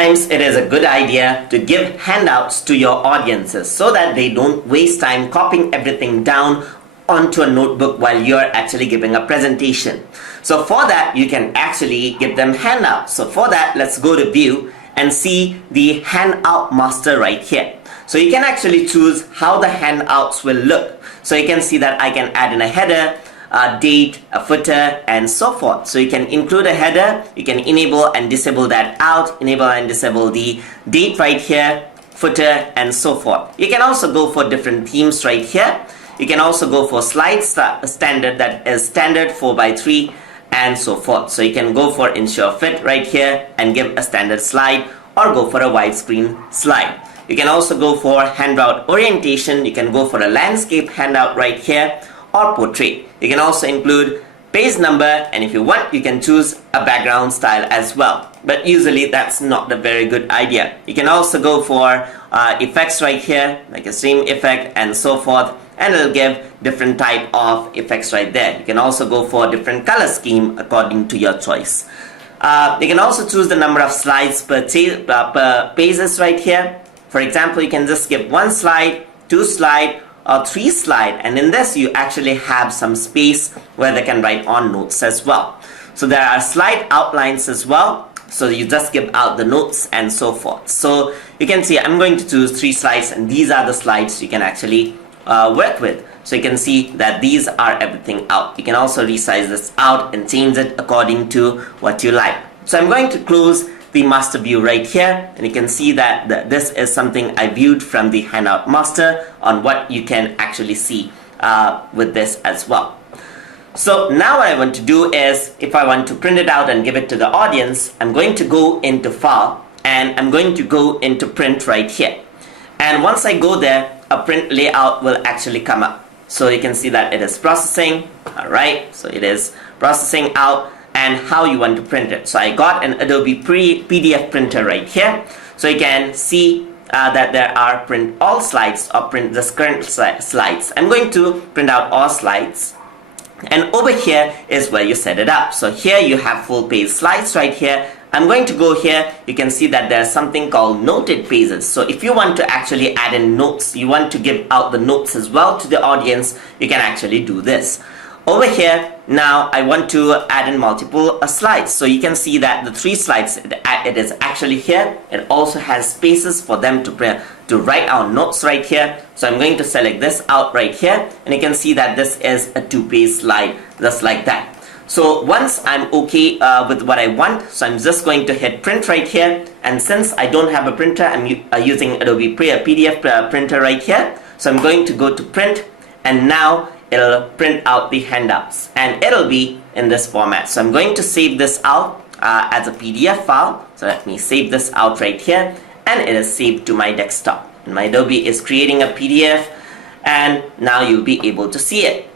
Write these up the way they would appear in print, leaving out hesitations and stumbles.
Sometimes it is a good idea to give handouts to your audiences so that they don't waste time copying everything down onto a notebook while you're actually giving a presentation. So for that, you can actually give them handouts. So for that, let's go to View and see the Handout Master right here. So you can actually choose how the handouts will look. So you can see that I can add in a header, a date, a footer, and so forth. So you can include a header, you can enable and disable that out, enable and disable the date right here, footer, and so forth. You can also go for different themes right here. You can also go for slide standard, that is standard 4x3, and so forth. So you can go for ensure fit right here and give a standard slide, or go for a widescreen slide. You can also go for handout orientation. You can go for a landscape handout right here, or portrait. You can also include page number, and if you want, you can choose a background style as well. But usually that's not a very good idea. You can also go for effects right here, like a stream effect and so forth, and it'll give different type of effects right there. You can also go for different color scheme according to your choice. You can also choose the number of slides per pages right here. For example, you can just give 1 slide, 2 slide, or 3 slide, and in this you actually have some space where they can write on notes as well. So there are slide outlines as well, so you just give out the notes and so forth. So you can see I'm going to choose 3 slides, and these are the slides you can actually work with. So you can see that these are everything out. You can also resize this out and change it according to what you like. So I'm going to close the master view right here, and you can see that this is something I viewed from the Handout Master on what you can actually see with this as well. So now what I want to do is, if I want to print it out and give it to the audience, I'm going to go into File, and I'm going to go into Print right here. And once I go there, a print layout will actually come up. So you can see that it is processing. Alright, so it is processing out and how you want to print it. So I got an Adobe PDF printer right here. So you can see that there are print all slides or print the current slides. I'm going to print out all slides. And over here is where you set it up. So here you have full page slides right here. I'm going to go here. You can see that there's something called noted pages. So if you want to actually add in notes, you want to give out the notes as well to the audience, you can actually do this. Over here, now I want to add in multiple slides. So you can see that the 3 slides, it is actually here. It also has spaces for them to write our notes right here. So I'm going to select this out right here, and you can see that this is a 2-page slide, just like that. So once I'm okay with what I want, so I'm just going to hit print right here. And since I don't have a printer, I'm using Adobe PDF printer right here. So I'm going to go to print, and now it'll print out the handouts, and it'll be in this format. So I'm going to save this out as a PDF file. So let me save this out right here, and it is saved to my desktop. And my Adobe is creating a PDF, and now you'll be able to see it.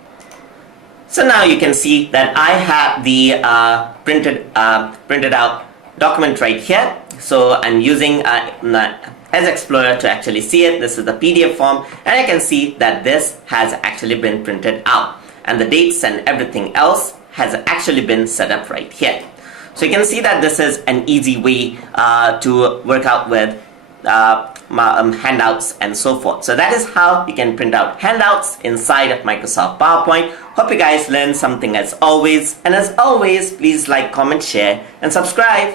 So now you can see that I have the printed out document right here. So I'm using as Explorer to actually see it. This is the PDF form, and I can see that this has actually been printed out, and the dates and everything else has actually been set up right here. So you can see that this is an easy way to work out with handouts and so forth. So that is how you can print out handouts inside of Microsoft PowerPoint. Hope you guys learned something as always, and as always, please like, comment, share, and subscribe.